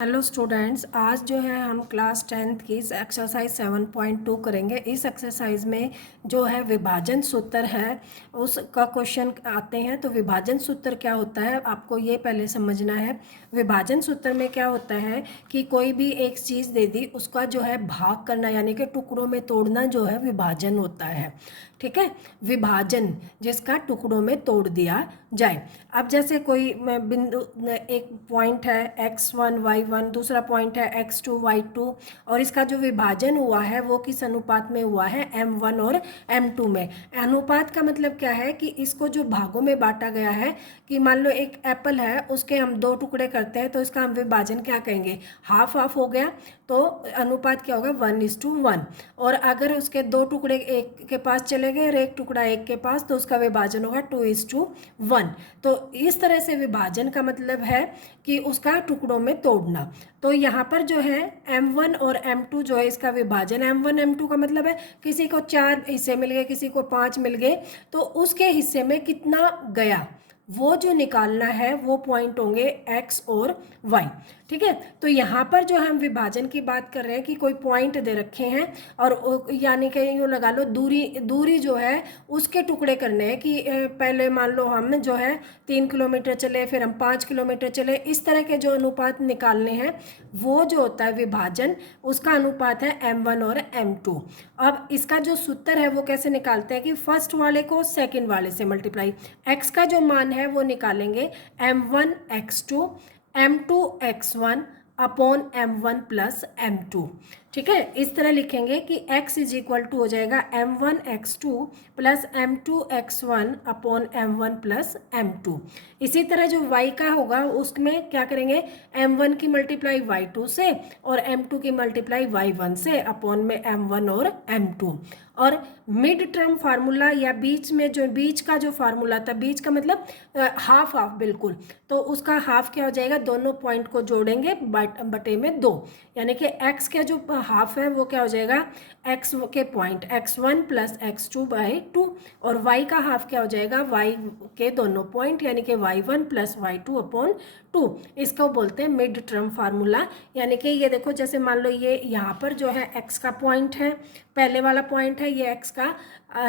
Hello students, आज जो है हम क्लास 10th की एक्सरसाइज 7.2 करेंगे। इस एक्सरसाइज में जो है विभाजन सूत्र है उसका क्वेश्चन आते हैं। तो विभाजन सूत्र क्या होता है आपको ये पहले समझना है। विभाजन सूत्र में क्या होता है कि कोई भी एक चीज़ दे दी उसका जो है भाग करना यानी कि टुकड़ों में तोड़ना जो है विभाजन होता है। ठीक है, विभाजन जिसका टुकड़ों में तोड़ दिया जाए। अब जैसे कोई बिंदु एक पॉइंट है x1 y1, दूसरा पॉइंट है x2 y2 और इसका जो विभाजन हुआ है वो किस अनुपात में हुआ है, m1 और m2 में। अनुपात का मतलब क्या है कि इसको जो भागों में बांटा गया है कि मान लो एक एप्पल है उसके हम दो टुकड़े करते हैं तो इसका हम विभाजन क्या कहेंगे, हाफ हाफ हो गया। तो अनुपात क्या होगा, 1:1। और अगर उसके दो टुकड़े एक के पास चले गए और एक टुकड़ा एक के पास तो उसका विभाजन होगा 2:1। तो इस तरह से विभाजन का मतलब है कि उसका टुकड़ों में तोड़ना। तो यहाँ पर जो है m1 और m2 जो है इसका विभाजन, m1 m2 का मतलब है किसी को 4 हिस्से मिल गए, किसी को 5 मिल गए, तो उसके हिस्से में कितना गया वो जो निकालना है वो पॉइंट होंगे x और y। ठीक है, तो यहाँ पर जो हम विभाजन की बात कर रहे हैं कि कोई पॉइंट दे रखे हैं और यानी कि यूँ लगा लो दूरी जो है उसके टुकड़े करने हैं कि पहले मान लो हम जो है 3 किलोमीटर चले, फिर हम 5 किलोमीटर चले, इस तरह के जो अनुपात निकालने हैं वो जो होता है विभाजन, उसका अनुपात है m1 और m2। अब इसका जो सूत्र है वो कैसे निकालते हैं कि फर्स्ट वाले को सेकंड वाले से मल्टीप्लाई, x का जो मान है वो निकालेंगे m1 x2 m2 x1 upon m1 plus m2। ठीक है, इस तरह लिखेंगे कि x इज इक्वल टू हो जाएगा m1 x2 plus m2 x1 upon m1 plus m2। इसी तरह जो y का होगा उसमें क्या करेंगे, m1 की मल्टीप्लाई y2 से और m2 की मल्टीप्लाई y1 से अपॉन में m1 और m2। और मिड टर्म फार्मूला या बीच में जो बीच का जो फार्मूला था, बीच का मतलब हाफ हाफ बिल्कुल, तो उसका हाफ क्या हो जाएगा, दोनों पॉइंट को जोड़ेंगे बटे में 2, यानी कि x का जो हाफ है वो क्या हो जाएगा, x के पॉइंट x1 प्लस x2/2 और y का हाफ क्या हो जाएगा, y के दोनों पॉइंट यानी कि y1 प्लस y2 अपॉन 2। इसको बोलते हैं मिड टर्म फार्मूला। यानी कि ये देखो, जैसे मान लो ये यहाँ पर जो है x का पॉइंट है, पहले वाला पॉइंट है, ये x का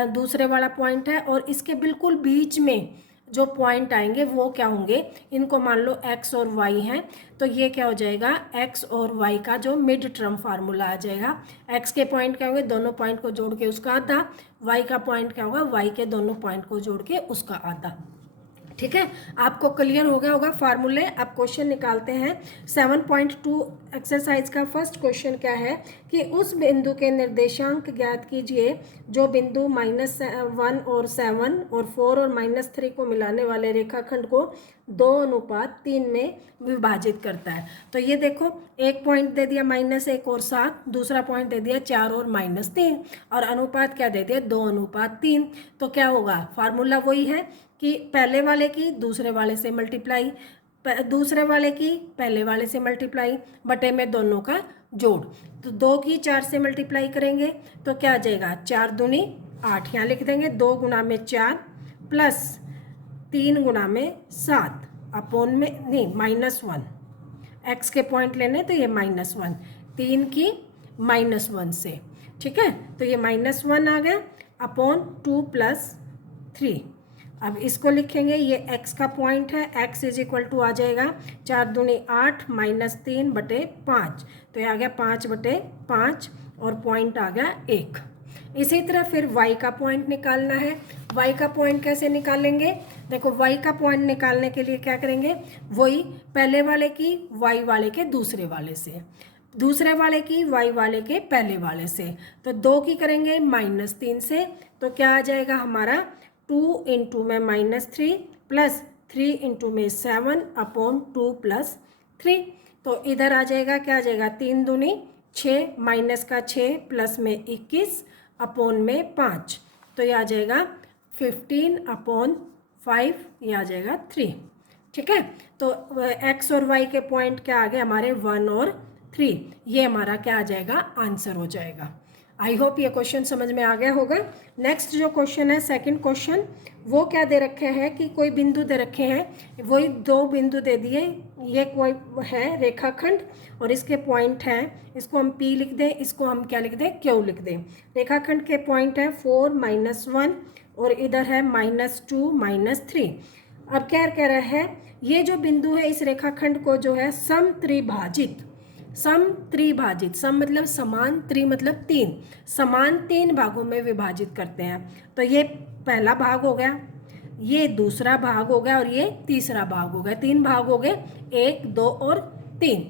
दूसरे वाला पॉइंट है और इसके बिल्कुल बीच में जो पॉइंट आएंगे वो क्या होंगे, इनको मान लो x और y हैं, तो ये क्या हो जाएगा, x और y का जो मिड टर्म फार्मूला आ जाएगा। x के पॉइंट क्या होंगे, दोनों पॉइंट को जोड़ के उसका आधा, y का पॉइंट क्या होगा, y के दोनों पॉइंट को जोड़ के उसका आधा। ठीक है, आपको क्लियर हो गया होगा फार्मूले। अब क्वेश्चन निकालते हैं 7.2 एक्सरसाइज का। फर्स्ट क्वेश्चन क्या है कि उस बिंदु के निर्देशांक ज्ञात कीजिए जो बिंदु -1 और 7 और 4 और -3 को मिलाने वाले रेखाखंड को 2:3 में विभाजित करता है। तो ये देखो, एक पॉइंट दे दिया -1 और 7, दूसरा पॉइंट दे दिया 4 और -3 और अनुपात क्या दे दिया, 2:3। तो क्या होगा, फार्मूला वही है कि पहले वाले की दूसरे वाले से मल्टीप्लाई, दूसरे वाले की पहले वाले से मल्टीप्लाई बटे में दोनों का जोड़। तो 2 की 4 से मल्टीप्लाई करेंगे तो क्या आ जाएगा, 4 दूनी 8, यहाँ लिख देंगे 2 गुना में 4 प्लस 3 गुना में 7 अपॉन में नहीं -1, x के पॉइंट लेने तो ये -1, 3 की -1 से। ठीक है, तो ये -1 आ गया अपॉन 2 + 3। अब इसको लिखेंगे, ये x का पॉइंट है, x इज इक्वल टू आ जाएगा 4 दूनी 8 -3 बटे 5, तो ये आ गया 5/5 और पॉइंट आ गया 1। इसी तरह फिर y का पॉइंट निकालना है। y का पॉइंट कैसे निकालेंगे, देखो y का पॉइंट निकालने के लिए क्या करेंगे, वही पहले वाले की y वाले के दूसरे वाले से, दूसरे वाले की y वाले के पहले वाले से, तो 2 की करेंगे -3 से, तो क्या आ जाएगा हमारा 2 इंटू में -3 प्लस 3 इंटू में 7 अपॉन 2 + 3। तो इधर आ जाएगा, क्या आ जाएगा, 3 दूनी 6 माइनस का 6 प्लस में 21 अपॉन में 5, तो ये आ जाएगा 15/5, ये आ जाएगा 3। ठीक है, तो x और y के पॉइंट क्या आ गए हमारे 1 और 3, ये हमारा क्या आ जाएगा, आंसर हो जाएगा। आई होप ये क्वेश्चन समझ में आ गया होगा। नेक्स्ट जो क्वेश्चन है, सेकंड क्वेश्चन, वो क्या दे रखे हैं कि कोई बिंदु दे रखे हैं, वही दो बिंदु दे दिए, ये कोई है रेखाखंड और इसके पॉइंट हैं, इसको हम P लिख दें, इसको हम क्या लिख दें, Q लिख दें। रेखाखंड के पॉइंट है 4 -1 और इधर है -2 -3। अब क्या कह रहा है, ये जो बिंदु है इस रेखाखंड को जो है समत्रिभाजित, समत्रिभाजित, सम मतलब समान, त्रि मतलब तीन, समान तीन भागों में विभाजित करते हैं। तो ये पहला भाग हो गया, ये दूसरा भाग हो गया और ये तीसरा भाग हो गया। तीन भाग हो गए, 1 2 और 3।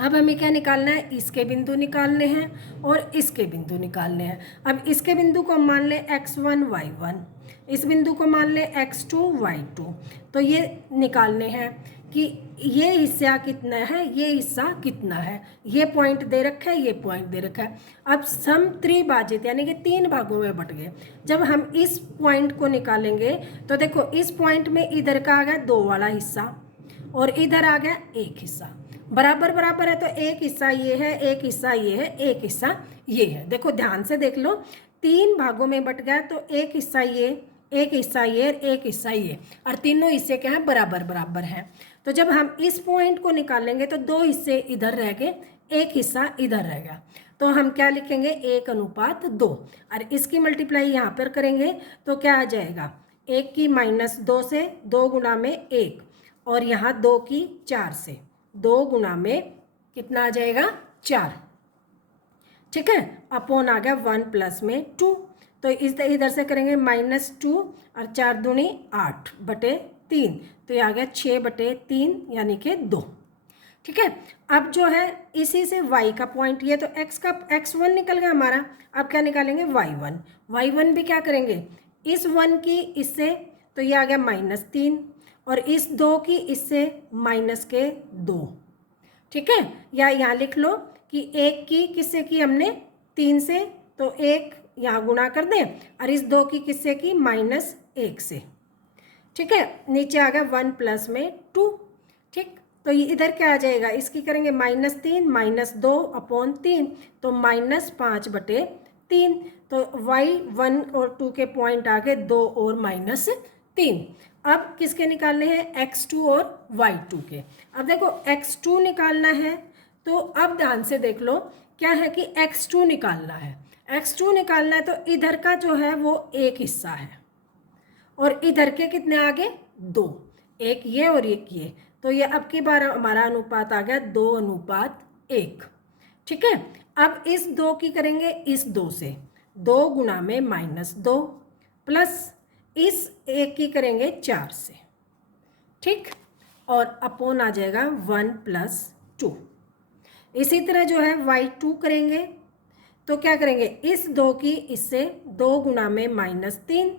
अब हमें क्या निकालना है, इसके बिंदु निकालने हैं और इसके बिंदु निकालने हैं। अब इसके बिंदु को मान लें x1 y1, इस बिंदु को मान लें x2 y2। तो ये निकालने हैं कि ये हिस्सा कितना है, ये हिस्सा कितना है, ये पॉइंट दे रखा है, ये पॉइंट दे रखा है। अब समत्रिभाजित यानी कि तीन भागों में बट गए। जब हम इस पॉइंट को निकालेंगे तो देखो इस पॉइंट में इधर का आ गया 2 वाला हिस्सा और इधर आ गया 1 हिस्सा, बराबर बराबर है। तो एक हिस्सा ये है, एक हिस्सा ये है, एक हिस्सा ये है। देखो ध्यान से देख लो, तीन भागों में बट गया तो एक हिस्सा ये, एक हिस्सा ये, एक हिस्सा ये, और तीनों हिस्से क्या हैं, बराबर बराबर हैं। तो जब हम इस पॉइंट को निकालेंगे तो 2 हिस्से इधर रह गए, एक हिस्सा इधर रह गया। तो हम क्या लिखेंगे, 1:2 और इसकी मल्टीप्लाई यहाँ पर करेंगे तो क्या आ जाएगा, 1 की -2 से 2 गुना में 1 और यहाँ 2 की 4 से 2 गुना में कितना आ जाएगा, 4। ठीक है, अपॉन आ गया 1 प्लस में 2। तो इस इधर से करेंगे -2 और 4 दूनी 8/3, तो ये आ गया 6/3 यानी कि 2। ठीक है, अब जो है इसी से y का पॉइंट, ये तो x का x1 निकल गया हमारा। अब क्या निकालेंगे, y1। y1 भी क्या करेंगे, इस 1 की इससे, तो ये आ गया -3 और इस 2 की इससे -2। ठीक है, या यहाँ लिख लो कि 1 की किससे की हमने, 3 से, तो 1 यहाँ गुणा कर दें और इस 2 की किससे की, -1 से। ठीक है, नीचे आ गया 1 प्लस में 2। ठीक, तो ये इधर क्या आ जाएगा, इसकी करेंगे -3 -2/3, तो -5/3। तो y1 और 2 के पॉइंट आ गए 2 और -3। अब किसके निकालने हैं, x2 और y2 के। अब देखो x2 निकालना है, तो अब ध्यान से देख लो क्या है कि x2 निकालना है, x2 निकालना है तो इधर का जो है वो एक हिस्सा है और इधर के कितने आगे, 2, एक ये और एक ये। तो ये अब की बार हमारा अनुपात आ गया 2:1। ठीक है, अब इस 2 की करेंगे इस 2 से, 2 गुना में -2 प्लस इस 1 की करेंगे 4 से। ठीक, और अपॉन आ जाएगा 1 + 2। इसी तरह जो है y2 करेंगे तो क्या करेंगे, इस 2 की इससे, 2 गुना में -3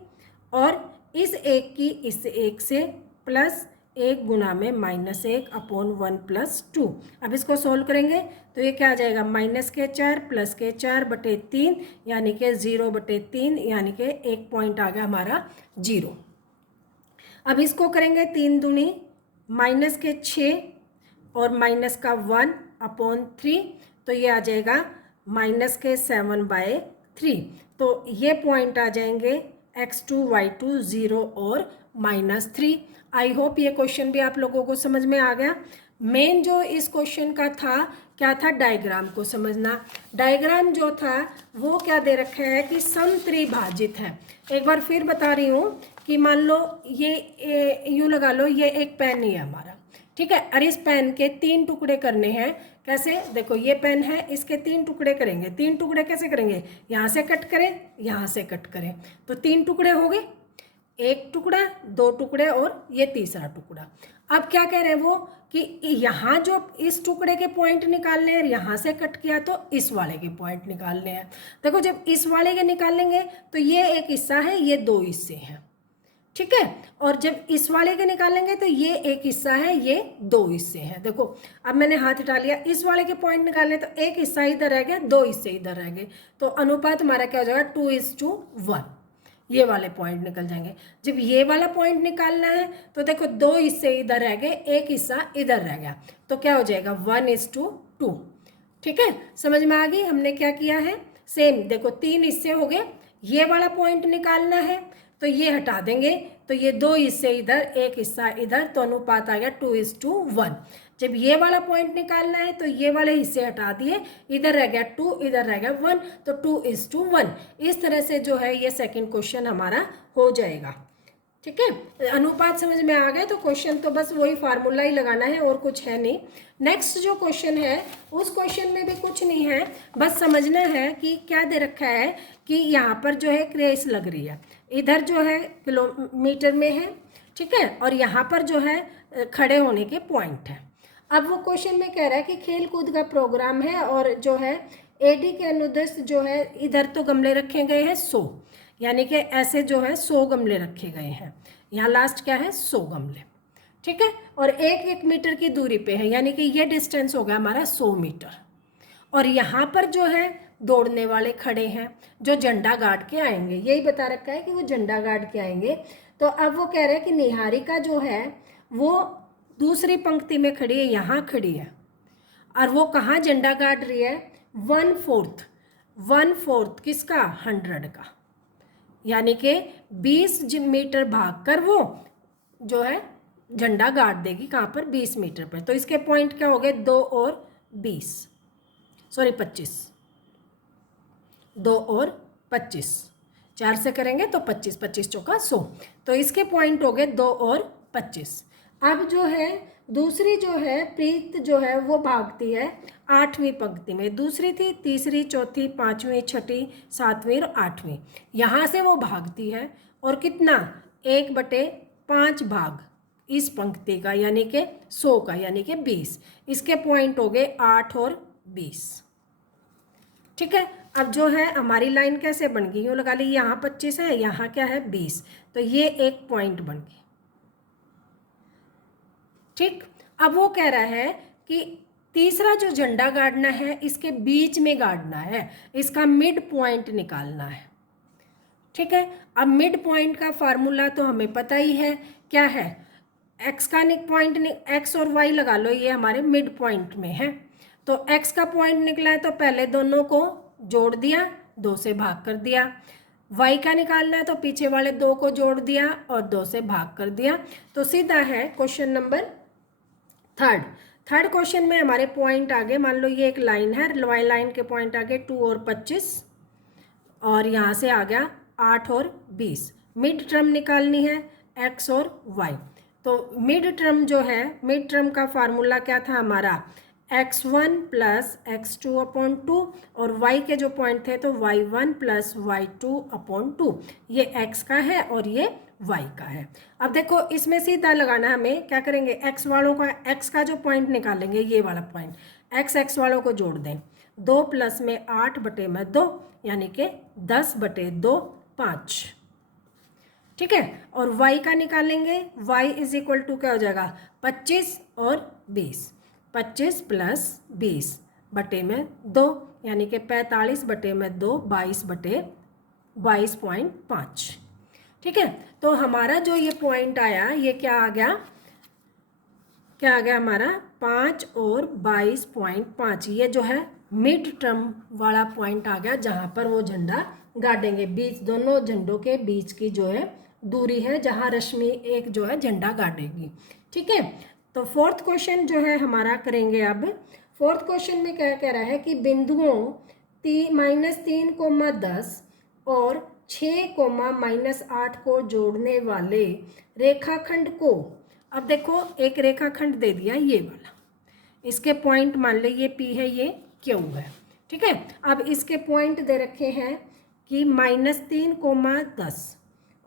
और इस 1 की इस 1 से प्लस 1 गुना में -1/1 + 2। अब इसको सोल्व करेंगे तो ये क्या आ जाएगा, -4 + 4/3 यानी कि 0/3, यानी कि एक पॉइंट आ गया हमारा 0। अब इसको करेंगे 3 दूनी -6 और -1/3, तो ये आ जाएगा -7/3। तो ये पॉइंट आ जाएंगे x2 y2 0 और -3। आई होप ये क्वेश्चन भी आप लोगों को समझ में आ गया। मेन जो इस क्वेश्चन का था क्या था, डायग्राम को समझना। डायग्राम जो था वो क्या दे रखा है कि समत्रिभाजित है। एक बार फिर बता रही हूँ कि मान लो ये यूँ लगा लो, ये एक पेन ही है हमारा, ठीक है, और इस पेन के 3 टुकड़े करने हैं। कैसे, देखो ये पेन है, इसके 3 टुकड़े करेंगे। 3 टुकड़े कैसे करेंगे, यहाँ से कट करें, यहाँ से कट करें, तो 3 टुकड़े हो गए, 1 टुकड़ा, 2 टुकड़े और ये तीसरा टुकड़ा। अब क्या कह रहे हैं वो कि यहाँ जो इस टुकड़े के पॉइंट निकालने हैं, यहाँ से कट किया तो इस वाले के पॉइंट निकालने हैं। देखो जब इस वाले के निकालेंगे तो ये एक हिस्सा है, ये 2 हिस्से हैं, ठीक है, और जब इस वाले के निकालेंगे तो ये एक हिस्सा है, ये 2 हिस्से हैं। देखो अब मैंने हाथ हटा लिया, इस वाले के पॉइंट निकालने तो एक हिस्सा इधर रह गया, 2 हिस्से इधर रह गए, तो अनुपात हमारा क्या हो जाएगा, 2:1। ये वाले पॉइंट निकल जाएंगे। जब ये वाला पॉइंट निकालना है तो देखो 2 हिस्से इधर रह गए, एक हिस्सा इधर रह गया, तो क्या हो जाएगा 1:2। ठीक है, समझ में आ गई हमने क्या किया है। सेम देखो 3 हिस्से हो गए, ये वाला पॉइंट निकालना है तो ये हटा देंगे, तो ये 2 हिस्से इधर 1 हिस्सा इधर, तो अनुपात आ गया 2:1। जब ये वाला पॉइंट निकालना है तो ये वाले हिस्से हटा दिए, इधर रह गया 2 इधर रह गया 1, तो 2:1। इस तरह से जो है ये सेकंड क्वेश्चन हमारा हो जाएगा। ठीक है, अनुपात समझ में आ गए तो क्वेश्चन तो बस वही फार्मूला ही लगाना है और कुछ है नहीं। नेक्स्ट जो क्वेश्चन है उस क्वेश्चन में भी कुछ नहीं है, बस समझना है कि क्या दे रखा है कि यहाँ पर जो है क्रेस लग रही है, इधर जो है किलोमीटर में है, ठीक है, और यहाँ पर जो है खड़े होने के पॉइंट है। अब वो क्वेश्चन में कह रहा है कि खेल कूद का प्रोग्राम है और जो है एडी के अनुदेश जो है इधर तो गमले रखे गए हैं 100, यानी कि ऐसे जो है 100 गमले रखे गए हैं, यहाँ लास्ट क्या है 100 गमले, ठीक है, और 1-1 मीटर की दूरी पे है, यानी कि ये डिस्टेंस हो गया हमारा 100 मीटर। और यहाँ पर जो है दौड़ने वाले खड़े हैं जो झंडा गाड़ के आएंगे, यही बता रखा है कि वो झंडा गाड़ के आएंगे। तो अब वो कह रहे हैं कि निहारिका जो है वो दूसरी पंक्ति में खड़ी है, यहाँ खड़ी है, और वो कहाँ झंडा गाड़ रही है 1/4 किसका 100 का, यानी कि 20 मीटर भागकर वो जो है झंडा गाड़ देगी, कहाँ पर 20 मीटर पर। तो इसके पॉइंट क्या हो गए 2 और 25, 2 और 25, 4 से करेंगे तो 25, 25 चौका 100, तो इसके पॉइंट हो गए 2 और 25। अब जो है दूसरी जो है प्रीत जो है वो भागती है 8वीं पंक्ति में, दूसरी थी, तीसरी, चौथी, 5वीं, 6ठी, 7वीं और 8वीं, यहाँ से वो भागती है और कितना 1/5 भाग इस पंक्ति का, यानी कि 100 का, यानी कि 20, इसके पॉइंट हो गए 8 और 20। ठीक है, अब जो है हमारी लाइन कैसे बन गई, यूँ लगा ली, यहाँ 25 है, यहाँ क्या है 20, तो ये एक पॉइंट बन गई। ठीक, अब वो कह रहा है कि तीसरा जो झंडा गाड़ना है इसके बीच में गाड़ना है, इसका मिड पॉइंट निकालना है। ठीक है, अब मिड पॉइंट का फार्मूला तो हमें पता ही है, क्या है एक्स का पॉइंट, एक्स और वाई लगा लो, ये हमारे मिड पॉइंट में है, तो एक्स का पॉइंट निकला है तो पहले दोनों को जोड़ दिया, 2 से भाग कर दिया, वाई का निकालना है तो पीछे वाले 2 को जोड़ दिया और 2 से भाग कर दिया, तो सीधा है क्वेश्चन नंबर थर्ड क्वेश्चन में हमारे पॉइंट आगे, मान लो ये एक लाइन है, लाइन के पॉइंट आगे 2 और 25, और यहाँ से आ गया 8 और 20, मिड टर्म निकालनी है एक्स और वाई। तो मिड टर्म जो है, मिड टर्म का फार्मूला क्या था हमारा x1 + x2/2, और y के जो पॉइंट थे तो y1 + y2/2, ये x का है और ये y का है। अब देखो इसमें सीधा लगाना, हमें क्या करेंगे x वालों का, x का जो पॉइंट निकालेंगे ये वाला पॉइंट, x वालों को जोड़ दें, 2 + में 8/2, यानी कि 10/2 5। ठीक है, और y का निकालेंगे, y = क्या हो जाएगा 25 और 20, 25 + 20/2, यानी कि 45/2, 22/22.5। ठीक है, तो हमारा जो ये पॉइंट आया ये क्या आ गया हमारा 5 और 22.5, ये जो है मिड टर्म वाला पॉइंट आ गया, जहाँ पर वो झंडा गाड़ेंगे, बीच दोनों झंडों के बीच की जो है दूरी है, जहाँ रश्मि एक जो है झंडा गाड़ेगी। ठीक है, तो फोर्थ क्वेश्चन जो है हमारा करेंगे। अब फोर्थ क्वेश्चन में क्या कह रहा है कि बिंदुओं -3,10 और 6,-8 को जोड़ने वाले रेखाखंड को, अब देखो एक रेखाखंड दे दिया ये वाला, इसके पॉइंट मान लो ये P है, ये Q है। ठीक है, अब इसके पॉइंट दे रखे हैं कि -3,10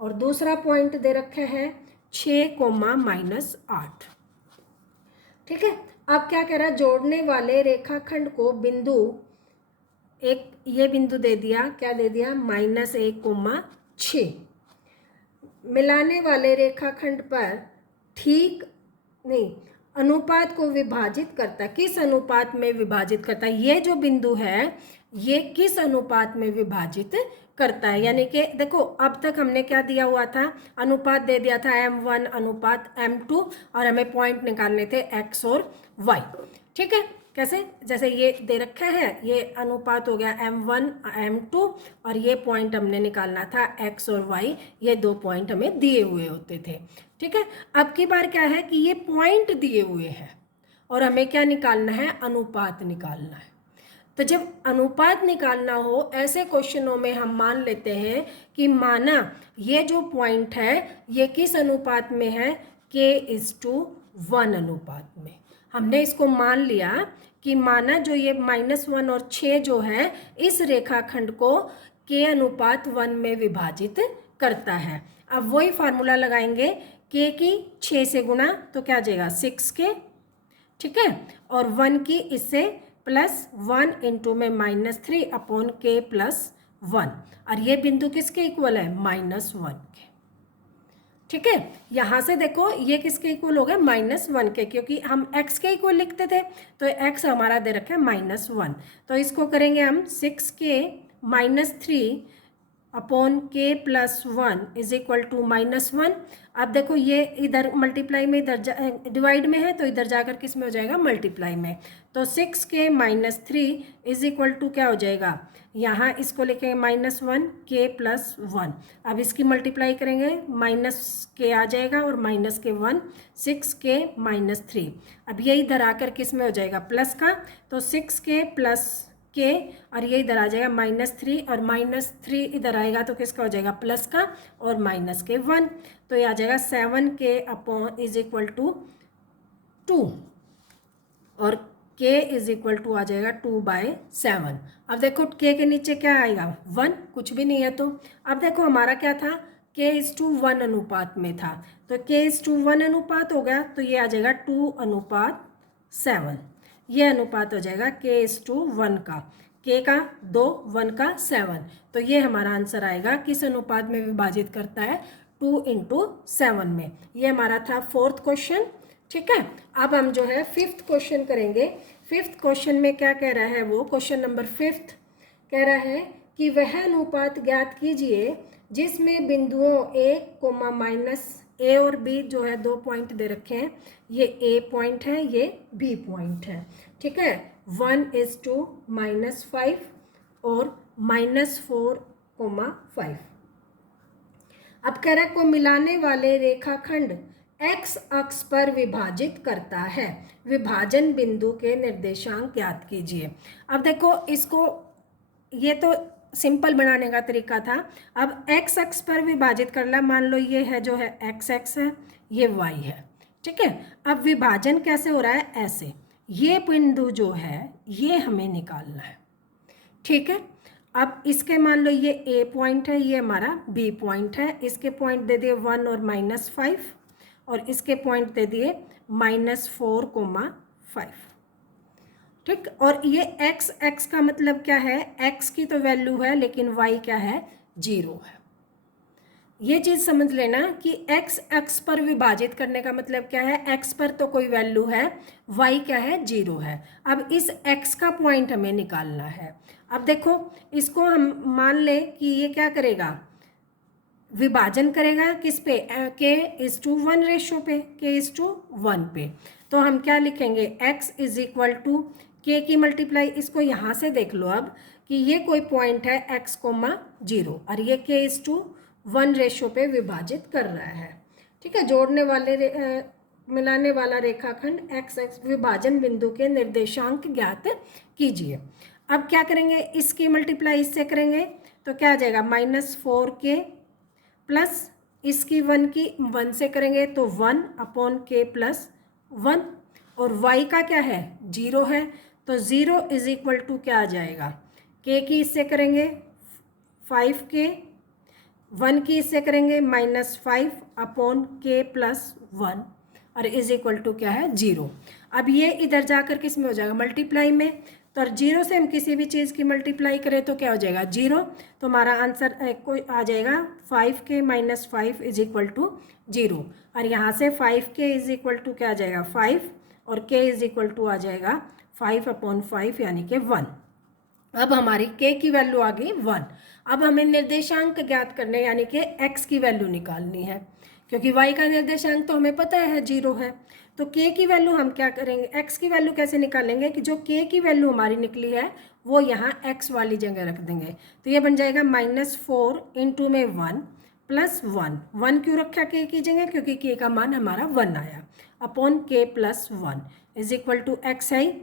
और दूसरा पॉइंट दे रखे हैं 6,-8। ठीक है, अब क्या कह रहा है, जोड़ने वाले रेखाखंड को बिंदु, एक ये बिंदु दे दिया, क्या दे दिया -1,6, मिलाने वाले रेखाखंड पर ठीक नहीं अनुपात को विभाजित करता है, किस अनुपात में विभाजित करता है, ये जो बिंदु है ये किस अनुपात में विभाजित करता है, यानी कि देखो अब तक हमने क्या दिया हुआ था, अनुपात दे दिया था m1 अनुपात m2, और हमें पॉइंट निकालने थे x और y। ठीक है, कैसे, जैसे ये दे रखा है, ये अनुपात हो गया m1 m2 और ये पॉइंट हमने निकालना था x और y, ये 2 पॉइंट हमें दिए हुए होते थे। ठीक है, अब की बार क्या है कि ये पॉइंट दिए हुए हैं और हमें क्या निकालना है, अनुपात निकालना है। तो जब अनुपात निकालना हो ऐसे क्वेश्चनों में हम मान लेते हैं कि माना ये जो पॉइंट है ये किस अनुपात में है, k:1 अनुपात में। हमने इसको मान लिया कि माना जो ये -1 और 6 जो है इस रेखाखंड को k:1 में विभाजित करता है। अब वही फार्मूला लगाएंगे, k की 6 से गुणा तो क्या आ जाएगा 6k, ठीक है, और 1 की इससे +1 इंटू में -3 अपॉन k+1, और ये बिंदु किसके इक्वल है, -1 के। ठीक है, यहाँ से देखो ये किसके इक्वल हो गया, -1 के, क्योंकि हम x के इक्वल लिखते थे तो x हमारा दे रखा है -1, तो इसको करेंगे हम 6k -3 upon k+1 is equal to -1। अब देखो ये इधर मल्टीप्लाई में, इधर डिवाइड में है तो इधर जाकर किस में हो जाएगा, मल्टीप्लाई में। तो 6k -3 इज इक्वल टू क्या हो जाएगा, यहाँ इसको लिखेंगे -1 k+1। अब इसकी मल्टीप्लाई करेंगे, -k आ जाएगा और -k1, 6k -3। अब ये इधर आकर किस में हो जाएगा, प्लस का, तो 6k + k और ये इधर आ जाएगा -3 और -3 इधर आएगा तो किसका हो जाएगा, प्लस का और -k1, तो ये आ जाएगा 7k upon is equal to 2 और k इज इक्वल टू आ जाएगा 2/7। अब देखो k के नीचे क्या आएगा, 1, कुछ भी नहीं है। तो अब देखो हमारा क्या था, k:1 अनुपात में था, तो k:1 अनुपात हो गया तो ये आ जाएगा 2:7, ये अनुपात हो जाएगा k:1 का, k का 2, 1 का 7, तो ये हमारा आंसर आएगा किस अनुपात में विभाजित करता है, 2:7 में। ये हमारा था 4th क्वेश्चन। ठीक है, अब हम जो है 5th क्वेश्चन करेंगे। 5th क्वेश्चन में क्या कह रहा है, वो क्वेश्चन नंबर 5 कह रहा है कि वह अनुपात ज्ञात कीजिए जिसमें बिंदुओं a, और b जो है 2 पॉइंट दे रखे हैं, ये a पॉइंट है, ये b पॉइंट है। ठीक है, 1:-5 और -4,5। अब कह रहा है को मिलाने वाले रेखाखंड x अक्ष पर विभाजित करता है, विभाजन बिंदु के निर्देशांक ज्ञात कीजिए। अब देखो इसको, ये तो सिंपल बनाने का तरीका था। अब x अक्ष पर विभाजित कर ला, मान लो ये है जो है x अक्ष है, ये y है। ठीक है, अब विभाजन कैसे हो रहा है, ऐसे, ये बिंदु जो है ये हमें निकालना है। ठीक है, अब इसके मान लो ये a पॉइंट है, ये हमारा b पॉइंट है, इसके पॉइंट दे दिए 1 और -5 और इसके पॉइंट दे दिए -4,5। ठीक, और ये x का मतलब क्या है, x की तो वैल्यू है लेकिन y क्या है, 0 है। ये चीज़ समझ लेना कि x अक्ष पर विभाजित करने का मतलब क्या है, x पर तो कोई वैल्यू है, y क्या है, 0 है। अब इस x का पॉइंट हमें निकालना है। अब देखो इसको हम मान ले कि ये क्या करेगा, विभाजन करेगा किस पे, k:1 रेशो पे, k:1 पे। तो हम क्या लिखेंगे, x is equal to k की मल्टीप्लाई, इसको यहाँ से देख लो अब कि ये कोई पॉइंट है x, 0 और ये k:1 रेशो पे विभाजित कर रहा है। ठीक है, जोड़ने वाले मिलाने वाला रेखाखंड x विभाजन बिंदु के निर्देशांक ज्ञात कीजिए। अब क्या करेंगे, इसकी मल्टीप्लाई इससे करेंगे तो क्या आ जाएगा, -4k प्लस इसकी 1 से करेंगे तो 1/k+1 और y का क्या है, 0 है, तो 0 इज इक्वल टू क्या आ जाएगा, k की इससे करेंगे 5k, 1 की इससे करेंगे -5/k+1 और इज इक्वल टू क्या है, 0। अब ये इधर जाकर किस में हो जाएगा, मल्टीप्लाई में, तो 0 से हम किसी भी चीज़ की मल्टीप्लाई करें तो क्या हो जाएगा, 0। तो हमारा आंसर कोई आ जाएगा 5k - 5 इज इक्वल टू 0 और यहाँ से 5k इज इक्वल टू क्या आ जाएगा, 5 और k इज इक्वल टू आ जाएगा 5/5 यानी कि 1। अब हमारी k की वैल्यू आ गई 1। अब हमें निर्देशांक ज्ञात करने यानी कि x की वैल्यू निकालनी है। क्योंकि y का निर्देशांक तो हमें पता है 0 है। तो k की वैल्यू हम क्या करेंगे, x की वैल्यू कैसे निकालेंगे कि जो k की वैल्यू हमारी निकली है वो यहाँ x वाली जगह रख देंगे। तो ये बन जाएगा -4 इंटू में 1 प्लस 1 क्यों रखा k की जगह, क्योंकि k का मान हमारा 1 आया, upon k plus 1 is equal to x है।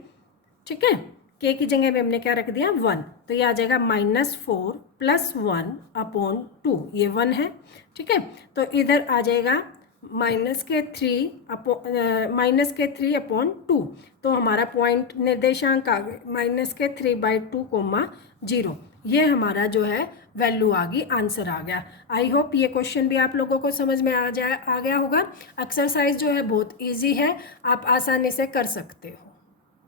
ठीक है, k की जगह में हमने क्या रख दिया 1, तो ये आ जाएगा -4 प्लस 1 अपॉन 2, ये 1 है। ठीक है, तो इधर आ जाएगा -3 अपॉन 2, तो हमारा पॉइंट निर्देशांक आ गए -3/2, 0। ये हमारा जो है वैल्यू आ गई, आंसर आ गया। आई होप ये क्वेश्चन भी आप लोगों को समझ में आ गया होगा। एक्सरसाइज जो है बहुत इजी है, आप आसानी से कर सकते हो।